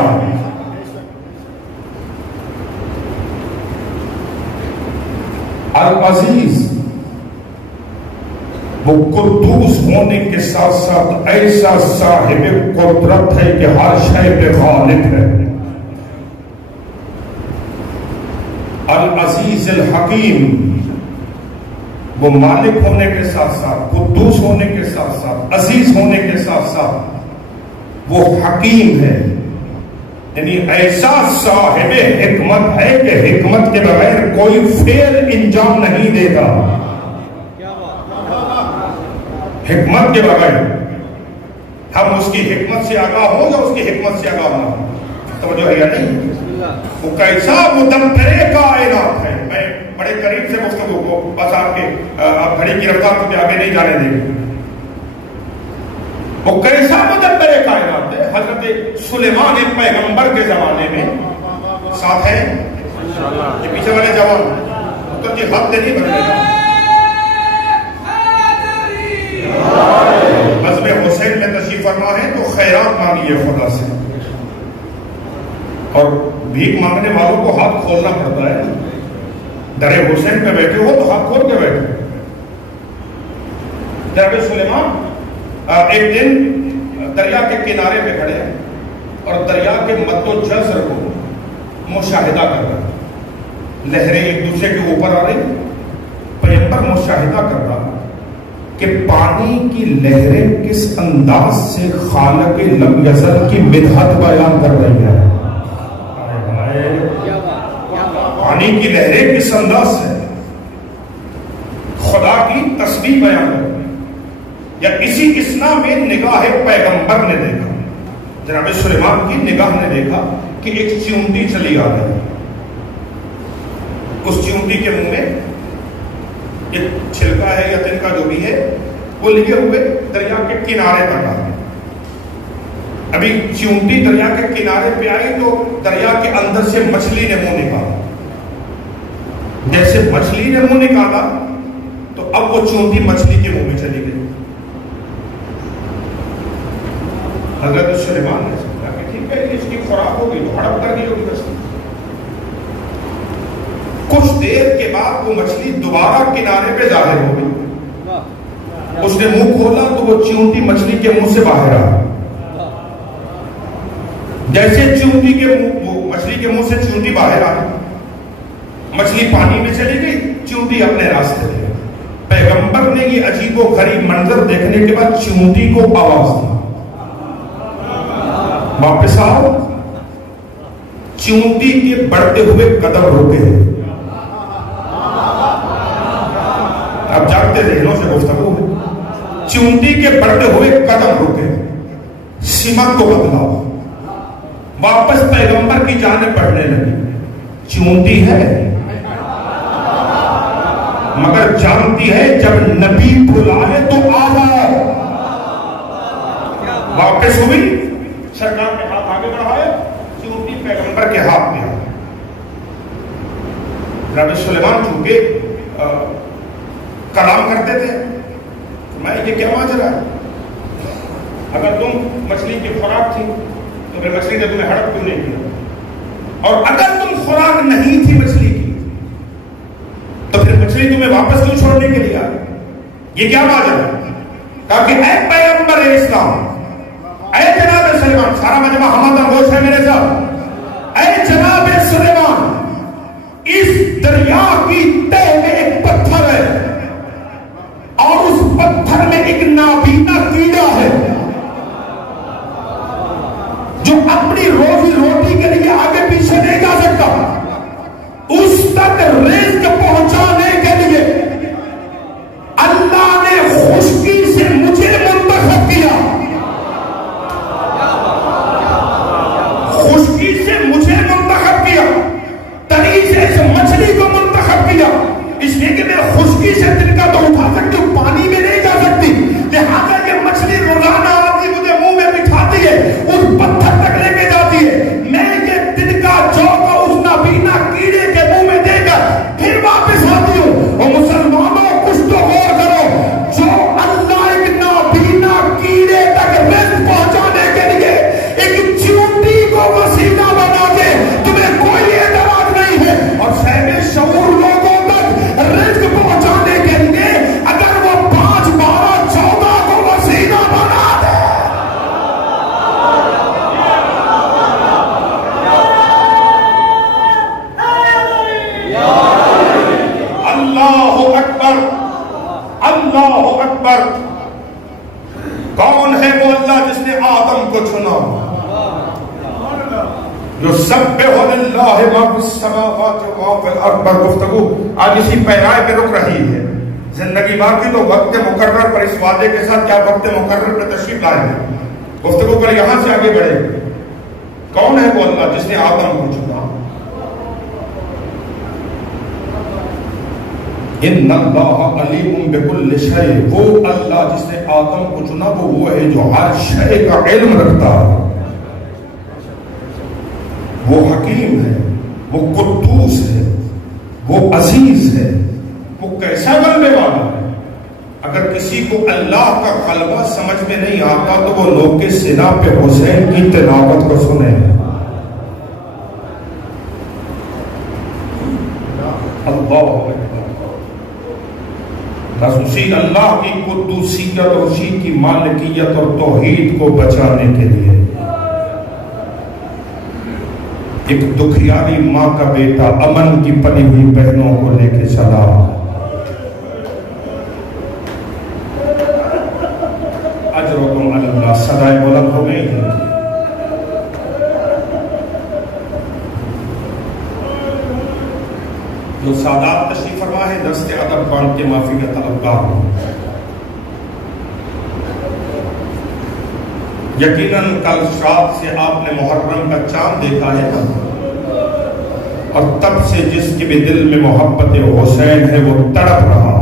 العزیز، وہ قدوس ہونے کے ساتھ ساتھ ایسا صاحب قدرت ہے کہ ہر شے پہ غالب ہے۔ العزیز الحکیم، وہ مالک ہونے کے ساتھ ساتھ، قدوس ہونے کے ساتھ ساتھ، عزیز ہونے کے ساتھ ساتھ وہ حکیم ہے، یعنی ایسا صاحب حکمت ہے کہ حکمت کے بغیر کوئی فعل انجام نہیں دے گا۔ حکمت کے بغیر ہم اس کی حکمت سے آگاہ ہو یا اس کی حکمت سے آگاہ نہ ہو، توجہ ہے یا نہیں؟ وہ کیسا مدبر کائنات ہے۔ میں بڑے قریب سے گفتگو کو بس آپ گھڑی کی رفتار کو آگے نہیں جانے دیں گے۔ وہ کیسا مدبر کائنات ہے۔ حضرت سلیمان پیغمبر کے زمانے میں ساتھ ہے یہ پیچھے والے جوان تو یہ حد نہیں بن گیا۔ عزم حسین میں تشریف فرما ہے تو خیرات مانگیے خدا سے، اور بھیک مانگنے والوں کو ہاتھ کھولنا پڑتا ہے۔ در حسین پہ بیٹھے ہو تو ہاتھ کھول کے بیٹھے۔ جناب سلیمان ایک دن دریا کے کنارے پہ کھڑے ہیں اور دریا کے مد و جزر کو مشاہدہ کر رہا ہے۔ لہریں ایک دوسرے کے اوپر آ رہی، پیغمبر مشاہدہ کر رہا کہ پانی کی لہریں کس انداز سے خالق لم یزل کی مدحت بیان کر رہی ہیں۔ پانی کی لہریں کس انداز سے خدا کی تسبیح بیان کر رہی ہیں۔ یا اسی اسنا میں نگاہ پیغمبر نے دیکھا، جناب سلیمان کی نگاہ نے دیکھا کہ ایک چیونٹی چلی آ رہی، اس چیونٹی کے منہ میں ایک چھلکا ہے یا تنکا جو بھی ہے وہ لیے ہوئے دریا کے کنارے پر آ رہے۔ ابھی چیونٹی دریا کے کنارے پہ آئی تو دریا کے اندر سے مچھلی نے منہ نکالا۔ جیسے مچھلی نے منہ نکالا تو اب وہ چیونٹی مچھلی کے منہ میں چلی گئی۔ حضرت سلیمان نے سمجھا کہ ٹھیک ہے اس کی خوراک ہوگی تو ہڑپ کر دی ہوگی مچھلی۔ کچھ دیر کے بعد وہ مچھلی دوبارہ کنارے پہ ظاہر ہو گئی۔ اس نے منہ کھولا تو وہ چیونٹی مچھلی کے منہ سے باہر آ گئی۔ جیسے چیونٹی کے منہ مچھلی کے منہ سے چیونٹی باہر آ گئی، مچھلی پانی میں چلی گئی، چیونٹی اپنے راستے پہ۔ پیغمبر نے یہ عجیب و غریب منظر دیکھنے کے بعد چیونٹی کو آواز دی، واپس آؤ۔ چیونٹی کے بڑھتے ہوئے قدم رکے۔ اب جاگتے ذہنوں سے گفتگو ہے۔ چیونٹی کے بڑھتے ہوئے قدم رکے، سمت کو بدلاؤ، واپس پیغمبر کی جانب بڑھنے لگی۔ چیونٹی ہے مگر جانتی ہے جب نبی بلائے تو آ جاؤ۔ واپس ہوئی، سرکار نے ہاتھ آگے بڑھایا، چونٹی پیغمبر کے ہاتھ میں آئی۔ جناب سلیمان چونکہ کلام کرتے تھے، میں یہ کیا ماجرا ہے؟ اگر تم مچھلی کی خوراک تھی تو پھر مچھلی نے تمہیں ہڑپ کیوں نہیں کیا؟ اور اگر تم خوراک نہیں تھی مچھلی کی تو پھر مچھلی تمہیں واپس کیوں چھوڑنے کے لیے آئی؟ یہ کیا ماجرا ہے؟ کہا کہ اے پیغمبر اسلام، اے جناب سلیمان، سارا مجمع ہمارا گوش ہے میرے ساتھ، اے جناب سلیمان، اس دریا کی تہ میں ایک پتھر ہے اور اس پتھر میں ایک نابینا کیڑا ہے جو اپنی روزی روٹی کے لیے آگے پیچھے نہیں جا سکتا۔ اس تک رزق پہنچانے کے لیے اللہ نے خشکی سے مجھے منتخب کیا، خشکی سے مجھے منتخب کیا، تری سے اس مچھلی کو منتخب کیا، اس لیے کہ میں خشکی سے تنکا تو اٹھا سکتی ہوں، پانی میں نہیں جا سکتی، لہذا یہ مچھلی روزانہ آتی مجھے منہ میں بٹھاتی ہے، اس پتھر تک لے کے جاتی ہے، میں یہ تنکا جو کو اس نابینا کیڑے کے منہ میں دے کر پھر واپس آتی ہوں۔ اور مسلمانوں کچھ تو غور کرو، جو اللہ ایک نابینا کیڑے تک رزق پہنچانے کے لیے ایک چیونٹی کو وسیلہ بنا دے، تمہیں کوئی اعتراض نہیں ہے، اور صاحب شعور لوگوں تک رزق پہنچانے کے لیے اگر وہ 5، 12، 14 کو وسیلہ بنا دے، اللہ اکبر، اللہ اکبر۔ کون ہے وہ اللہ جس نے آدم کو چنا؟ یسبح للہ ما فی السماوات و ما فی الارض پر گفتگو آج اسی پیرائے پہ رک رہی ہے۔ زندگی باقی تو وقت مقرر پر اس وعدے کے ساتھ کیا وقت مقرر پر تشریف لائے ہیں، گفتگو پر یہاں سے آگے بڑھے۔ کون ہے وہ اللہ جس نے آدم کو چنا؟ ان اللہ علیم بکل شیء، وہ اللہ جس نے آدم کو چنا وہ ہے جو ہر شے کا علم رکھتا ہے، وہ حکیم ہے، وہ قدوس ہے، وہ عزیز ہے، وہ کیسا غلبے والا ہے۔ اگر کسی کو اللہ کا غلبہ سمجھ میں نہیں آتا تو وہ لوگ کے سنا پہ حسین کی تلاوت کو سنے۔ اللہ بس اسی اللہ کی قدوسیت اور اسی کی مالکیت اور توحید کو بچانے کے لیے ایک دکھیاری ماں کا بیٹا امن کی پلی ہوئی بہنوں کو لے کے چلا۔ اجرکم علی اللہ، صدائے بلند ہو گئی ہے۔ جو سادات تشریف فرما ہے دست ادب بانٹ کے معافی کا طلبگار ہوں۔ یقیناً کل رات سے آپ نے محرم کا چاند دیکھا ہے نا، اور تب سے جس کے بھی دل میں محبت حسین ہے وہ تڑپ رہا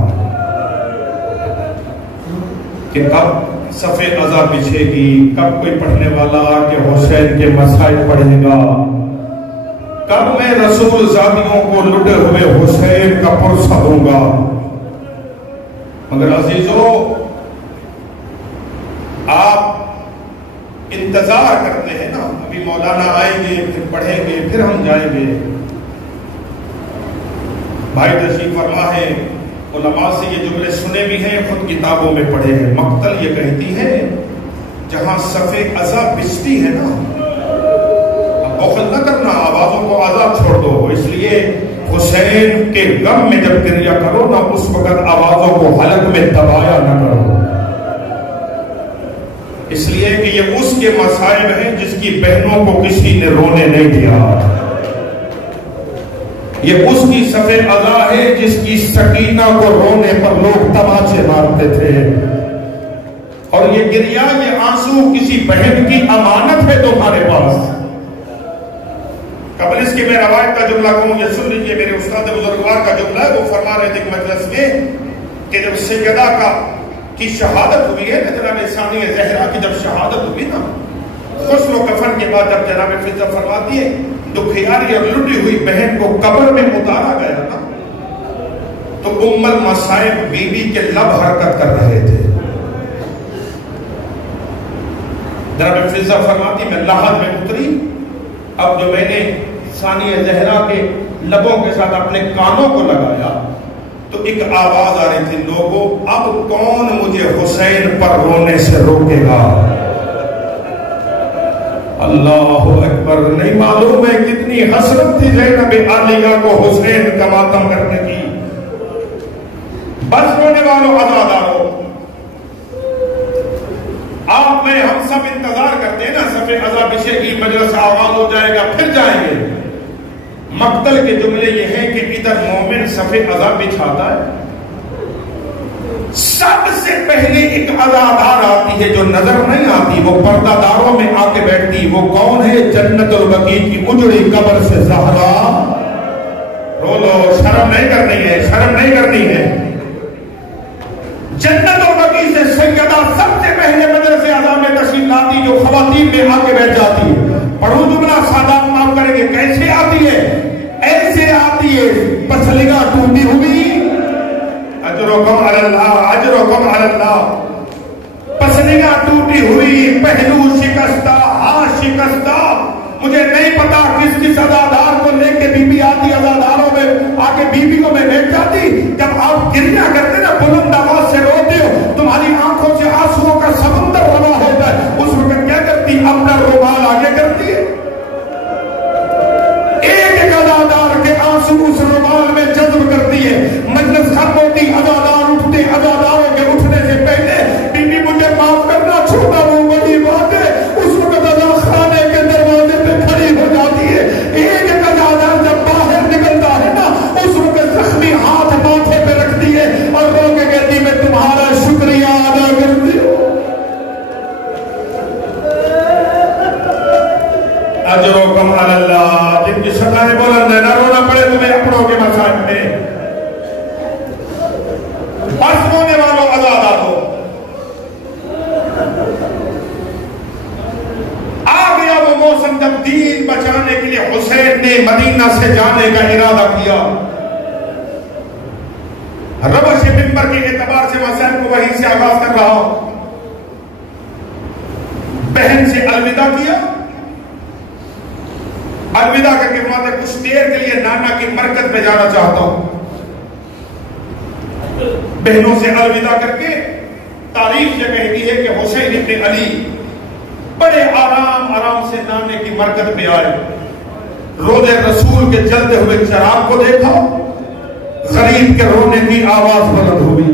کہ کب صف عزا بچھے گی، کب کوئی پڑھنے والا آ کے حسین کے مسائل پڑھے گا، کب میں رسول زادیوں کو لٹے ہوئے حسین کا پرسہ دوں گا۔ مگر عزیزو، آپ انتظار کرتے ہیں نا، ابھی مولانا آئیں گے پھر پڑھیں گے پھر ہم جائیں گے۔ بھائی تشریف فرما ہے، علماء سے یہ جملے سنے بھی ہیں، خود کتابوں میں پڑھے ہیں۔ مقتل یہ کہتی ہے جہاں صف عزا بچتی ہے نا، بخل نہ کرنا، آوازوں کو آزاد چھوڑ دو، اس لیے حسین کے غم میں جب کریا کرو نا اس وقت آوازوں کو حلق میں دبایا نہ کرو، اس لیے کہ یہ اس کے مصائب ہیں جس کی بہنوں کو کسی نے رونے نہیں دیا، یہ اس کی صف عزا ہے جس کی سکینہ کو رونے پر لوگ تماچے مارتے تھے، اور یہ گریا، یہ آنسو کسی بہن کی امانت ہے تمہارے پاس۔ قبل اس کے میں روایت کا جملہ کہوں، یہ سن لیجئے، میرے استاد بزرگوار کا جملہ ہے، وہ فرما رہے تھے ایک مجلس میں کہ جب سیدہ کا کی شہادت ہوئی ہے نا جناب ثانیہ زہرا کی، جب شہادت ہوئی نا غسل و کفن کے بعد جب جناب فضہ فرماتی ہے دکھیاری اور لٹی ہوئی بہن کو قبر میں اتارا گیا نا، تو ام المصائب بی بی کے لب حرکت کر رہے تھے. جناب فضہ فرماتی میں لحد میں اتری، اب جو میں نے ثانیہ زہرا کے لبوں کے ساتھ اپنے کانوں کو لگایا تو ایک آواز آ رہی تھی، لوگوں اب کون مجھے حسین پر رونے سے روکے گا. اللہ اکبر. نہیں معلوم ہے کتنی حسرت تھی زینب عالیہ کو حسین کا ماتم کرنے کی. بس رونے والوں عزاداروں، آپ میں ہم سب انتظار کرتے ہیں نا صف عزا بچھے کی مجلس آغاز ہو جائے گا پھر جائیں گے. مقتل کے جملے یہ ہیں کہ ادھر مومن صف عزا بچھاتا ہے، سب سے پہلے ایک عزادار آتی ہے جو نظر نہیں آتی، وہ پردہ داروں میں آ کے بیٹھتی. وہ کون ہے؟ جنت البقیع کی اجڑی قبر سے زہرا. رو لو، شرم نہیں کرنی ہے، شرم نہیں کرنی ہے. جنت البقیع سے سیدہ سب سے پہلے مجلس اعظا میں تشریف لاتی، جو خواتین میں آ کے بیٹھ جاتی ہے. پڑھو جملہ سادات معاف کریں گے، کیسے آتی ہے؟ ایسے آتی ہے پسلیگاں ٹوٹی ہوئی، اجرکم علی اللہ، اجرکم علی اللہ. پسلیگاں ٹوٹی ہوئی، پہلو شکستہ، ہاتھ شکستہ. مجھے نہیں پتا کس کس عزادار کو لے کے بی بی آتی، عزاداروں میں آ کے بی بی کو میں بیٹھ جاتی. جب آپ گریہ کرتے نا بلند آواز سے روتے ہو، تمہاری آنکھوں سے آنسوؤں کا سمندر روا ہوتا ہے، اس وقت کیا کرتی؟ اپنا رومال آگے کرتی ہے. ایک عزادار کے آنسو اس رومال میں جذب کرتی ہے. مجلس ختم ہوتی، عزادار اٹھتے، عزاداروں کے اٹھنے سے پہلے بی بی مجھے معاف کرنا، چھوٹا وہ بڑی بات ہے. اس وقت عزا خانے کے دروازے پہ کھڑی ہو جاتی ہے. ایک عزادار جب باہر نکلتا ہے نا، اس وقت زخمی ہاتھ ماتھے پہ رکھتی ہے اور رو کے کہتی میں تمہارا شکریہ ادا کرتی ہوں. اجرکم علی اللہ. جن کی سطحیں بلند ہے، نہ رونا پڑے تمہیں اپنوں کے مسائل میں. بس رونے والوں عزاداروں، آ گیا وہ موسم جب دین بچانے کے لیے حسین نے مدینہ سے جانے کا ارادہ کیا. ربش منبر کے اعتبار سے مسائل کو وہیں سے آغاز کر رہا ہوں. بہن سے الوداع کیا، الوداع کر کے فرماتے کچھ دیر کے لیے نانا کی مرکز پہ جانا چاہتا ہوں. بہنوں سے الوداع کر کے تاریخ یہ کہتی ہے کہ حسین ابن علی بڑے آرام آرام سے نانے کی مرکز پہ آئے. روضے رسول کے جلتے ہوئے چراغ کو دیکھا، غریب کے رونے کی آواز بلند ہوئی.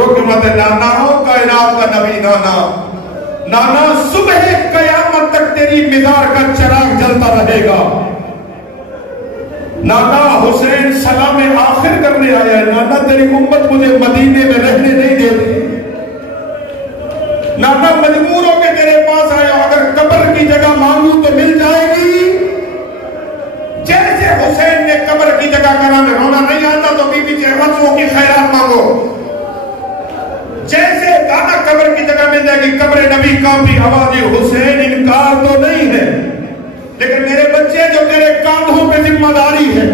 رکمت نانا ہو کائنات کا نبی نانا، نانا صبح قیامت تک تیری مزار کا چراغ جلتا رہے گا. نانا حسین سلام آخر کرنے آیا ہے. نانا تیری امت مجھے مدینے میں رہنے نہیں دیتی. نانا مجبور ہو کے تیرے پاس آیا، اگر قبر کی جگہ مانگوں تو مل جائے گی. جیسے حسین نے قبر کی جگہ کرا میں رونا نہیں آتا تو بی بی سے آنسوؤں کی خیرات مانگو. جیسے دانا قبر کی جگہ مل جائے گی، قبر نبی کافی آوازی حسین انکار تو نہیں ہے، لیکن میرے بچے جو تیرے کاندھوں پہ ذمہ داری ہے،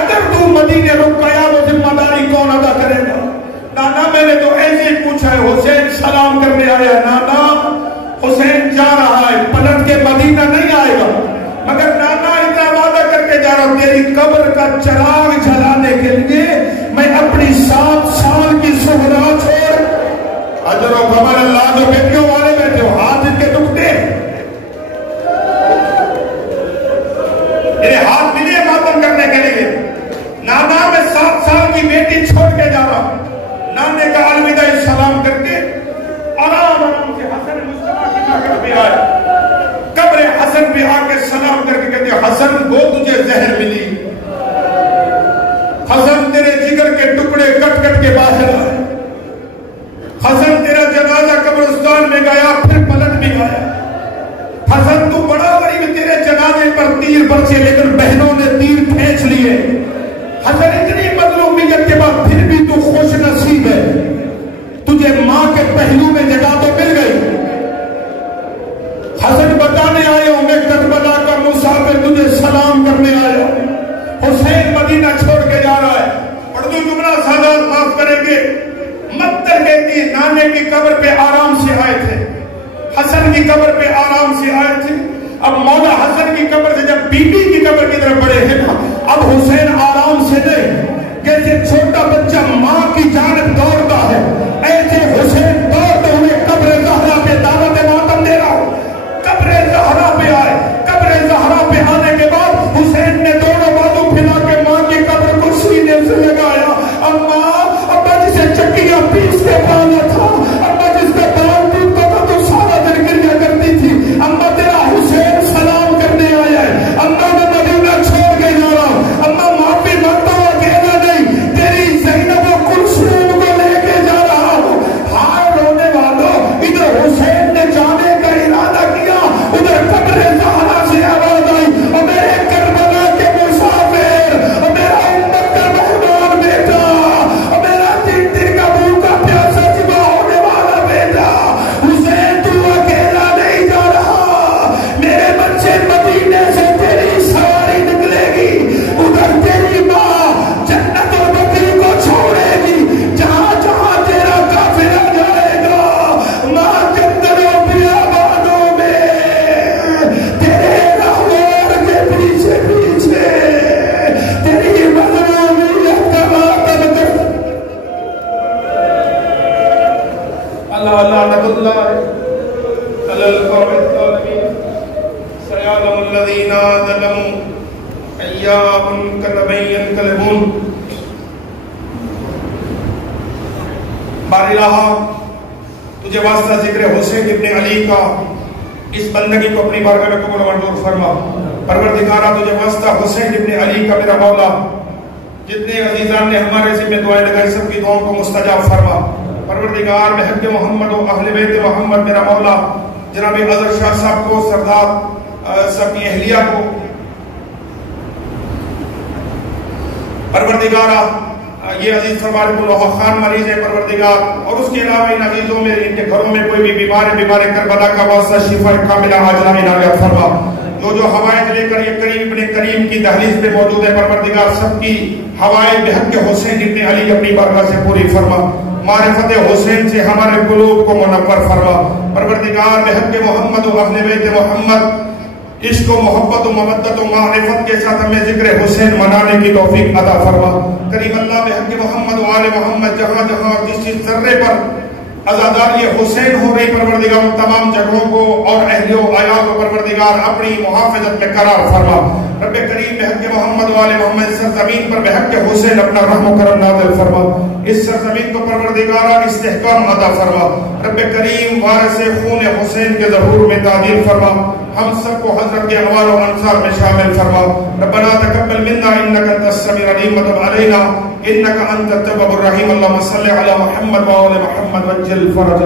اگر تو مدینے رک گیا وہ ذمہ داری کون ادا کرے گا؟ نانا میں نے تو ایسے ہی پوچھا ہے، حسین سلام کرنے آیا. نانا حسین جا رہا ہے، پلٹ کے مدینہ نہیں آئے گا، مگر نانا اتنا وعدہ کر کے جا رہا ہوں تیری قبر کا چراغ جلانے کے لیے میں اپنی 7 سال کی سہرا چھوڑ. اجر و خبر اللہ. جو بیٹیوں والے بیٹھے ہو ہاتھ ان کے دکھتے، انہیں ہاتھ ملے ماتم کرنے کے لیے. نانا میں 7 سال کی بیٹی چھوڑ کے جا رہا ہوں. نانے کا الوداع سلام کر کے آرام آرام سے حسن مصطفیٰ کی مرکز پہ آئے. قبر حسن پہ آ کے سلام کر کے کہتے حسن وہ تجھے زہر ملی. پہلو میں جگہ تو مل گئی. حسن بتانے آیا ہوں میں کربلا کا مسافر تجھے سلام کرنے آیا. حسین مدینہ چھوڑ کے جا رہا ہے. اردو جملہ سادات معاف کریں گے. متر کہتی نانے کی قبر پہ آرام سے آئے تھے, حسن کی قبر پہ آرام سے آئے تھے. اب مولا حسن کی قبر سے جب بی بی کی قبر کی طرف بڑھے ہیں نا, اب حسین آرام سے نہیں, جیسے چھوٹا بچہ ماں کی جانب دوڑتا ہے ایسے حسین دوڑتے ہوئے قبر زہرا پہ دعوت ماتم دے رہا ہوں. قبر زہرا پہ آئے. قبر زہرا پہ آنے کے بعد حسین نے دونوں بازو پھیلا کے ماں کی قبر کو سینے سے لگایا. ابا جسے چکیاں پیس کے پانا تھا, ابا جس کا پان ٹوٹتا تھا تو سارا دن گریا کرتی تھی. اما تیرا حسین سلام کرنے آیا ہے. اما میں مدینہ چھوڑ کے جا رہا ہوں. اما معافی مانگتا ہوں, کہنا نہیں تیری زینب و کلثوم کو لے کے جا رہا ہوں. ہائے رونے والوں, ادھر حسین نے جانے کا ارادہ کیا, ادھر قبر زہرا سے آواز آئی, اور میرے کربلا کے مسافر, اور میرا امت کا مہمان بیٹا, اور میرا 3 دن کا بھوکا پیاسا جمع ہونے والا بیٹا حسین, تو اکیلا نہیں جا رہا. میرے بچے مدینے سے تیری سواری نکلے گی. ادھر تیری ماں جنت و بقیع کو چھوڑے گی. جہاں جہاں تیرا قافلہ جائے گا, ماں جنت و بیابانوں میں تیرے رہوار کے پیچھے پیچھے تیری مظلومیت کا ماتم کر. اللہ لعنت اللہ علی القوم الظالمین. سيعلم الذين ظلموا أيّ منقلب ينقلبون. بار الہ تجھے واسطہ ذکر حسین ابن علی کا اس بندگی کو اپنی بارگاہ میں قبول و منظور فرما. پروردگارہ تجھے واسطہ حسین ابن علی کا میرا مولا, جتنے عزیزان نے ہمارے ذمہ دعائیں لگائی سب کی دعاؤں کو مستجاب فرما. پروردگار بحق محمد و اہل بیت محمد میرا مولا جناب اظہر شاہ صاحب کو, سردار سب کی اہلیہ کو, پروردگارہ یہ عزیز فرما رہے خان مریض ہے پروردگار, اور اس کے علاوہ ان عزیزوں میں ان کے گھروں میں کوئی بھی بیمار کربلا کا واسطہ شفا کاملہ عاجلہ عنایت فرما. جو حوائج لے کر یہ کریم ابن کریم کی دہلیز پہ موجود ہے پروردگار سب کی حوائج بحق حسین ابن علی اپنی بارگاہ سے پوری فرما. معرفت حسین سے ہمارے قلوب کو منور فرما. پروردگار بحق محمد و اہل بیت محمد عشق و محبت و مودت و معرفت کے ساتھ ہمیں ذکر حسین منانے کی توفیق عطا فرما. کریم اللہ بحق محمد و آل محمد جہاں جہاں جس چیز ذرے پر عزاداری حسین ہو رہی پروردگار تمام جگہوں کو اور اہل و عیال کو پروردگار اپنی محافظت میں قرار فرما. رب کریم بحق محمد و آل محمد اس سرزمین پر بحق حسین اپنا رحم و کرم نازل فرما. اس سرزمین کو پروردگارہ استحکام عطا فرما. رب کریم وارث خون حسین کے ظہور میں تعدیل فرما. ہم سب کو حضرت کے اوال و انصار میں شامل فرما. ربنا تقبل منا انك انت السميع العليم وتب علينا انك انت التواب الرحيم. اللهم صل على محمد وآل محمد وعجل فرج